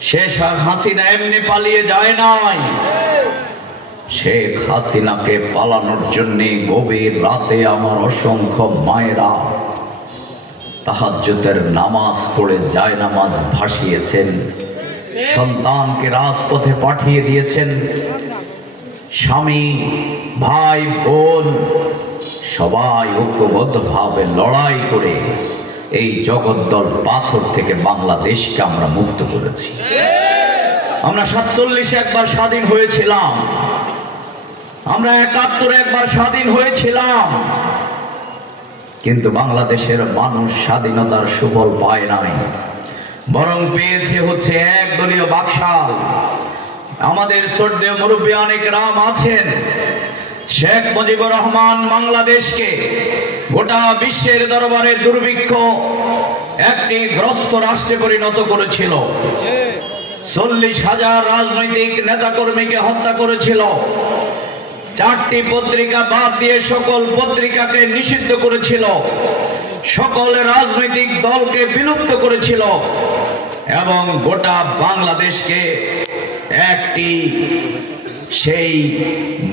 শেখ হাসিনা এমনি পালিয়ে যায় নাই। শেখ হাসিনাকে পালানোর জন্য গভীর রাতে আমার অসংখ্য মায়েরা তাহাজ্জুদের নামাজ পড়ে জায়নামাজ ভাসিয়েছেন, সন্তানকে রাজপথে পাঠিয়ে দিয়েছেন। স্বামী, ভাই, বোন সবাই ঐক্যবদ্ধভাবে লড়াই করে এই জগদ্দল পাথর থেকে বাংলাদেশকে আমরা মুক্ত করেছি। আমরা 47 একবার স্বাধীন হয়েছিলাম, আমরা 71 একবার স্বাধীন হয়েছিলাম, কিন্তু বাংলাদেশের মানুষ স্বাধীনতার সুফল পায় নাই, বরং পেয়েছে হচ্ছে একদলীয় বাকশাল। আমাদের শ্রদ্ধেয় মুরব্বী অনেক রাম আছেন। শেখ মুজিবুর রহমান বাংলাদেশকে গোটা বিশ্বের দরবারে দুর্ভিক্ষ একটি গ্রস্ত রাষ্ট্রে পরিণত করেছিল। 40,000 রাজনৈতিক নেতাকর্মীকে হত্যা করেছিল। 4টি পত্রিকা বাদ দিয়ে সকল পত্রিকাকে নিষিদ্ধ করেছিল। সকল রাজনৈতিক দলকে বিলুপ্ত করেছিল এবং গোটা বাংলাদেশকে একটি সেই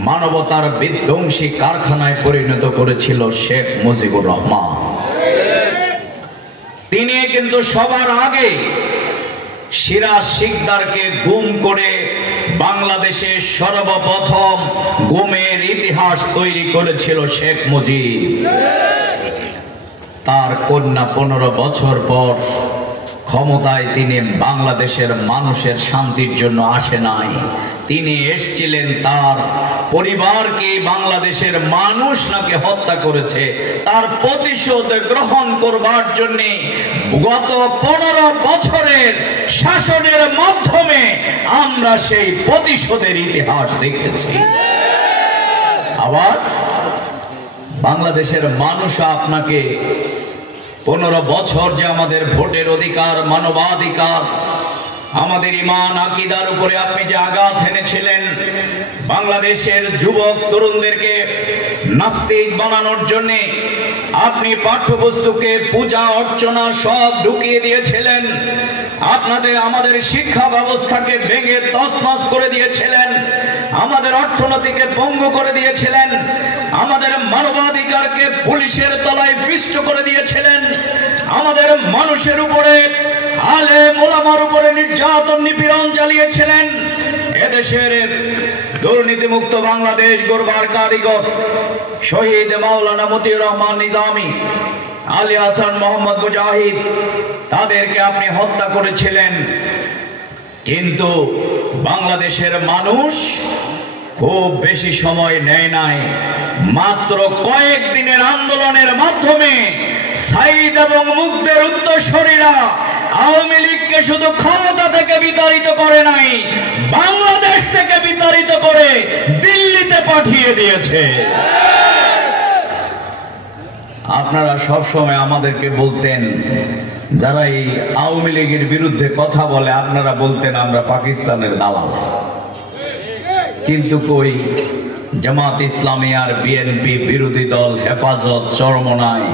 মানবতার বিধ্বংসী কারখানায় পরিণত করেছিল শেখ মুজিবুর রহমান। তিনি কিন্তু সবার আগে সিরাজ শিকদারকে গুম করে বাংলাদেশে সর্বপ্রথম গুমের ইতিহাস তৈরি করেছিল শেখ মুজিব। তার কন্যা 15 বছর পর ক্ষমতায় তিনি বাংলাদেশের মানুষের শান্তির জন্য আসে নাই, তিনি এসেছিলেন তার পরিবারকে বাংলাদেশের মানুষ নাকি হত্যা করেছে তার প্রতিশোধ গ্রহণ করবার জন্য গত 15 বছরের শাসনের মাধ্যমে আমরা সেই প্রতিশোধের ইতিহাস দেখেছি। আবার বাংলাদেশের মানুষ আপনাকে 15 বছর যে আমাদের ভোটের অধিকার, মানবাধিকার, আমাদের ঈমান আকীদার উপরে আপনি যে আঘাত এনেছিলেন, বাংলাদেশের যুবক তরুণদেরকে নাস্তিক বানানোর জন্য আপনি পাঠ্যপুস্তকে পূজা অর্চনা সব ঢুকিয়ে দিয়েছিলেন, আমাদের শিক্ষা ব্যবস্থাকে ভেঙে তছনছ করে দিয়েছিলেন, আমাদের অর্থনীতিকে পঙ্গু করে দিয়েছিলেন, আমাদের মানবাধিকারকে পুলিশের তলায় পিষ্ট করে দিয়েছিলেন, আমাদের মানুষের উপরে আলেম ওলামার উপরে নির্যাতন নিপীড়ন চালিয়েছিলেন। এদেশের দুর্নীতিমুক্ত বাংলাদেশ গড়বার কারিগর শহীদ মাওলানা মতিউর রহমান নিজামী, আলী হাসান মোহাম্মদ মুজাহিদ, তাদেরকে আপনি হত্যা করেছিলেন। কিন্তু বাংলাদেশের মানুষ খুব বেশি সময় নেয় নাই, মাত্র কয়েকদিনের আন্দোলনের মাধ্যমে সাইদ এবং মুগ্ধের উত্তরসূরিরা আওয়ামী লীগকে শুধু ক্ষমতা থেকে বিতাড়িত করে নাই, বাংলাদেশ থেকে বিতাড়িত করে দিল্লিতে পাঠিয়ে দিয়েছে। আপনারা সবসময় আমাদেরকে বলতেন, যারা এই আওয়ামী লীগের বিরুদ্ধে কথা বলে, আপনারা বলতেন আমরা পাকিস্তানের দালাল। কিন্তু কই জামাত ইসলামী আর বিএনপি বিরোধী দল হেফাজত চরমনায়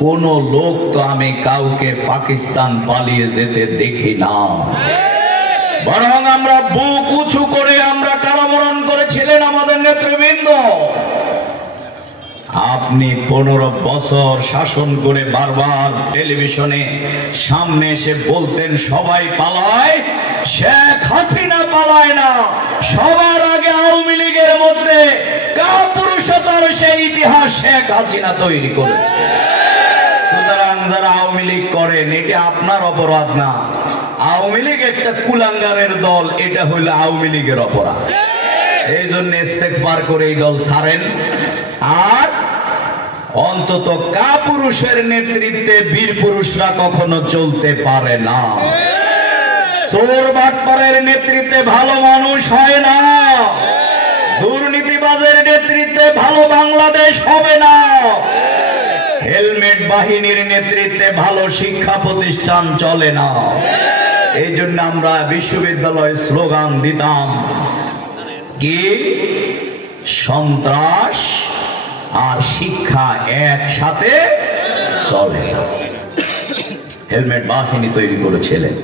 কোন লোক তো আমি কাউকে পাকিস্তান পালিয়ে যেতে দেখি না, বরং আমরা বুক উঁচু করে আমরা কারাবরণ করেছিলেন আমাদের নেতৃবৃন্দ। আপনি 15 বছর শাসন করে বারবার টেলিভিশনে সামনে এসে বলতেন সবাই পালায়, শেখ হাসিনা পালায় না, সবার আগে আওয়ামী লীগের মধ্যে কাপুরুষতার সেই ইতিহাস শেখ হাসিনা তৈরি করেছে। সুতরাং যারা আওয়ামী লীগ করেন, এটা আপনার অপরাধ না। আওয়ামী লীগ একটা কুলাঙ্গারের দল, এটা হইল আওয়ামী লীগের অপরাধ। এই জন্য ইস্তেগফার করে এই দল ছাড়েন, আর অন্তত কাপুরুষের নেতৃত্বে বীর পুরুষরা কখনো চলতে পারে না। চোর বাটপারের নেতৃত্বে ভালো মানুষ হয় না, দুর্নীতিবাজের নেতৃত্বে ভালো বাংলাদেশ হবে না, হেলমেট বাহিনীর নেতৃত্বে ভালো শিক্ষা প্রতিষ্ঠান চলে না। এই জন্য আমরা বিশ্ববিদ্যালয়ে স্লোগান দিতাম কি, সন্ত্রাস আর শিক্ষা একসাথে চলে না। হেলমেট বাহিনী তৈরি করেছিলেন।